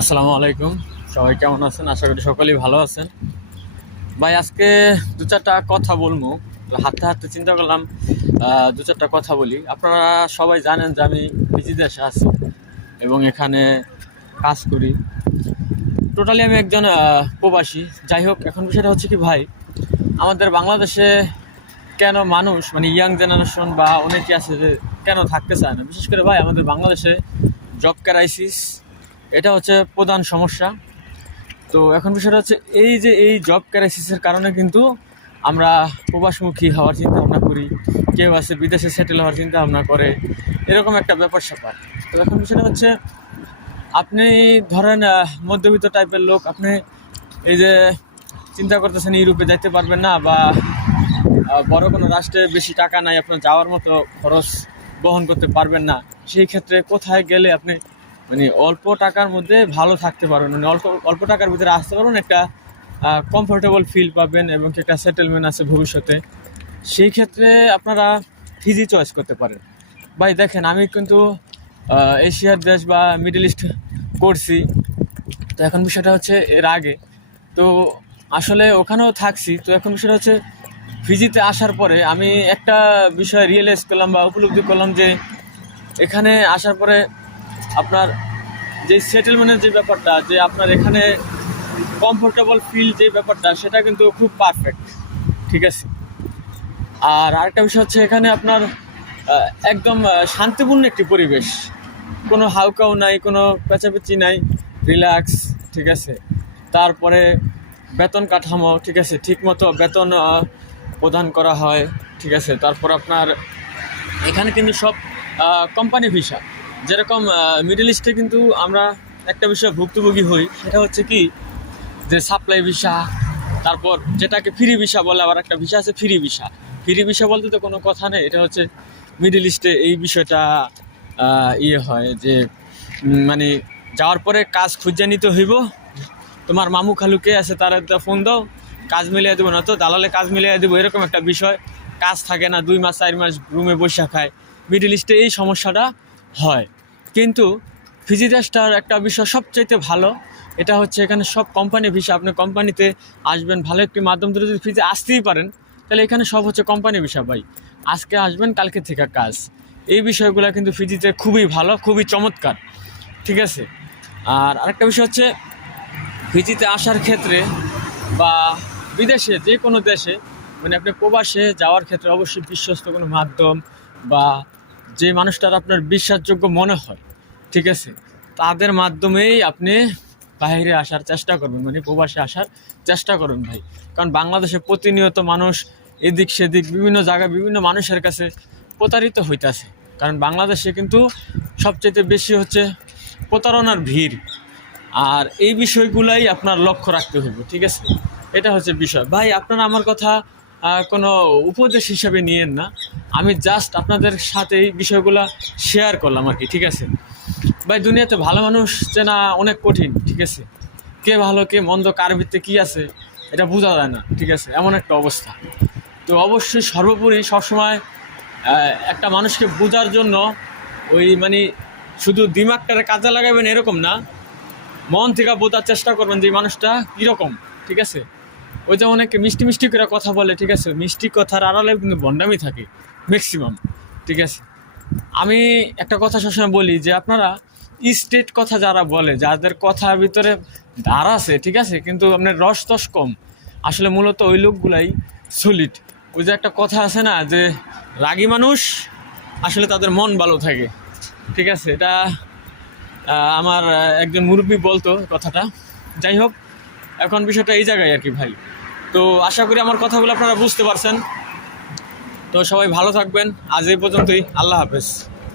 আসসালামু আলাইকুম। সবাই কেমন আছেন? আশা করি সকলেই ভালো আছেন। ভাই আজকে দু চারটা কথা বলবো, তো হাঁটতে হাঁটতে চিন্তা করলাম দু চারটা কথা বলি। আপনারা সবাই জানেন যে আমি নিজ দেশে আছি এবং এখানে কাজ করি। টোটালি আমি একজন প্রবাসী। যাই হোক, এখন বিষয়টা হচ্ছে কি ভাই, আমাদের বাংলাদেশে কেন মানুষ মানে ইয়াং জেনারেশন বা অনেকে আছে যে কেন থাকতে চায় না, বিশেষ করে ভাই আমাদের বাংলাদেশে জব ক্রাইসিস, এটা হচ্ছে প্রধান সমস্যা। তো এখন বিষয়টা হচ্ছে এই জব ক্রাইসিসের কারণে কিন্তু আমরা প্রবাসমুখী হওয়ার চিন্তা ভাবনা করি, কেউ আছে বিদেশে সেটেল হওয়ার চিন্তা ভাবনা করে, এরকম একটা ব্যাপার স্যাপার। তো এখন বিষয়টা হচ্ছে, আপনি ধরেন মধ্যবিত্ত টাইপের লোক, আপনি এই যে চিন্তা করতেছেন ইউরোপে যাইতে পারবেন না, বা বড় কোনো রাষ্ট্রে বেশি টাকা নাই, আপনার যাওয়ার মতো খরচ বহন করতে পারবেন না। সেই ক্ষেত্রে কোথায় গেলে আপনি মানে অল্প টাকার মধ্যে ভালো থাকতে পারবেন, মানে অল্প অল্প টাকার ভিতরে আসতে পারবেন, একটা কমফোর্টেবল ফিল পাবেন এবং একটা সেটেলমেন্ট আছে ভবিষ্যতে, সেই ক্ষেত্রে আপনারা ফিজি চয়েস করতে পারেন। ভাই দেখেন, আমি কিন্তু এশিয়ার দেশ বা মিডল ইস্ট করছি। তো এখন বিষয়টা হচ্ছে এর আগে তো আসলে ওখানেও থাকছি। তো এখন বিষয়টা হচ্ছে, ফিজিতে আসার পরে আমি একটা বিষয় রিয়েলাইজ করলাম বা উপলব্ধি করলাম যে এখানে আসার পরে আপনার যে সেটেলমেন্টের যে ব্যাপারটা, যে আপনার এখানে কমফোর্টেবল ফিল যে ব্যাপারটা, সেটা কিন্তু খুব পারফেক্ট, ঠিক আছে। আর আরেকটা বিষয় হচ্ছে, এখানে আপনার একদম শান্তিপূর্ণ একটি পরিবেশ, কোনো হাউকাও নাই, কোনো পেঁচাপেচি নাই, রিল্যাক্স, ঠিক আছে। তারপরে বেতন কাঠামো, ঠিক আছে, ঠিকমতো বেতন প্রদান করা হয়, ঠিক আছে। তারপর আপনার এখানে কিন্তু সব কোম্পানি ভিসা, যেরকম মিডল ইস্টে কিন্তু আমরা একটা বিষয় ভুক্তভোগী হই, সেটা হচ্ছে কি, যে সাপ্লাই ভিসা, তারপর যেটাকে ফ্রি ভিসা বলে, আবার একটা ভিসা আছে ফ্রি ভিসা। ফ্রি ভিসা বলতে তো কোনো কথা নেই, এটা হচ্ছে মিডল ইস্টে এই বিষয়টা ইয়ে হয় যে মানে যাওয়ার পরে কাজ খুঁজে নিতে হইব, তোমার মামু খালু কে আছে তার একটা ফোন দাও, কাজ মিলিয়ে দেবো, না তো দালালে কাজ মিলিয়ে দেবো, এরকম একটা বিষয়। কাজ থাকে না, 2 মাস 4 মাস রুমে বসে খায়। মিডল ইস্টে এই সমস্যাটা হয়। কিন্তু ফিজি দেশটার একটা বিষয় সবচাইতে ভালো, এটা হচ্ছে এখানে সব কোম্পানি ভিসা। আপনি কোম্পানিতে আসবেন, ভালো একটি মাধ্যম ধরে যদি ফিজি আসতেই পারেন, তাহলে এখানে সব হচ্ছে কোম্পানি ভিসা ভাই। আজকে আসবেন, কালকে থেকে কাজ। এই বিষয়গুলো কিন্তু ফিজিতে খুবই ভালো, খুবই চমৎকার, ঠিক আছে। আর আরেকটা বিষয় হচ্ছে, ফিজিতে আসার ক্ষেত্রে বা বিদেশে যে কোনো দেশে, মানে আপনি প্রবাসে যাওয়ার ক্ষেত্রে অবশ্যই বিশ্বস্ত কোনো মাধ্যম বা যে মানুষটার আপনার বিশ্বাসযোগ্য মনে হয়, ঠিক আছে, তাদের মাধ্যমেই আপনি বাইরে আসার চেষ্টা করবেন, মানে প্রবাসে আসার চেষ্টা করবেন ভাই। কারণ বাংলাদেশে প্রতিনিয়ত মানুষ এদিক সেদিক বিভিন্ন জায়গায় বিভিন্ন মানুষের কাছে প্রতারিত হইতেছে। কারণ বাংলাদেশে কিন্তু সবচেয়ে বেশি হচ্ছে প্রতারণার ভিড়। আর এই বিষয়গুলাই আপনার লক্ষ্য রাখতে হবে, ঠিক আছে। এটা হচ্ছে বিষয় ভাই। আপনারা আমার কথা কোনো উপদেশ হিসাবে নিয়েন না, আমি জাস্ট আপনাদের সাথে এই বিষয়গুলো শেয়ার করলাম আর কি, ঠিক আছে ভাই। দুনিয়াতে ভালো মানুষ চেনা অনেক কঠিন, ঠিক আছে। কে ভালো কে মন্দ, কার ভিত্তিতে কী আছে, এটা বোঝা যায় না, ঠিক আছে, এমন একটা অবস্থা। তো অবশ্যই সর্বোপরি সবসময় একটা মানুষকে বোঝার জন্য ওই মানে শুধু দিমাগটারে কাজে লাগাবেন এরকম না, মন থেকে বোঝার চেষ্টা করবেন যে মানুষটা কীরকম, ঠিক আছে। ওই যে অনেকে মিষ্টি মিষ্টি করে কথা বলে, ঠিক আছে, মিষ্টি কথার আড়ালে কিন্তু ভণ্ডামি থাকে ম্যাক্সিমাম, ঠিক আছে। আমি একটা কথা সবসময় বলি যে আপনারা স্টেট কথা যারা বলে, যাদের কথার ভিতরে ধার আছে, ঠিক আছে, কিন্তু আপনার রস তস কম, আসলে মূলত ওই লোকগুলাই সলিড। ওই যে একটা কথা আছে না, যে রাগী মানুষ আসলে তাদের মন ভালো থাকে, ঠিক আছে। এটা আমার একজন মুরব্বী বলতো কথাটা। যাই হোক, এখন বিষয়টা এই জায়গায় আর কি ভাই। তো আশা করি আমার কথাগুলো আপনারা বুঝতে পারছেন। তো সবাই ভালো থাকবেন, আজ এই পর্যন্তই, আল্লাহ হাফেজ।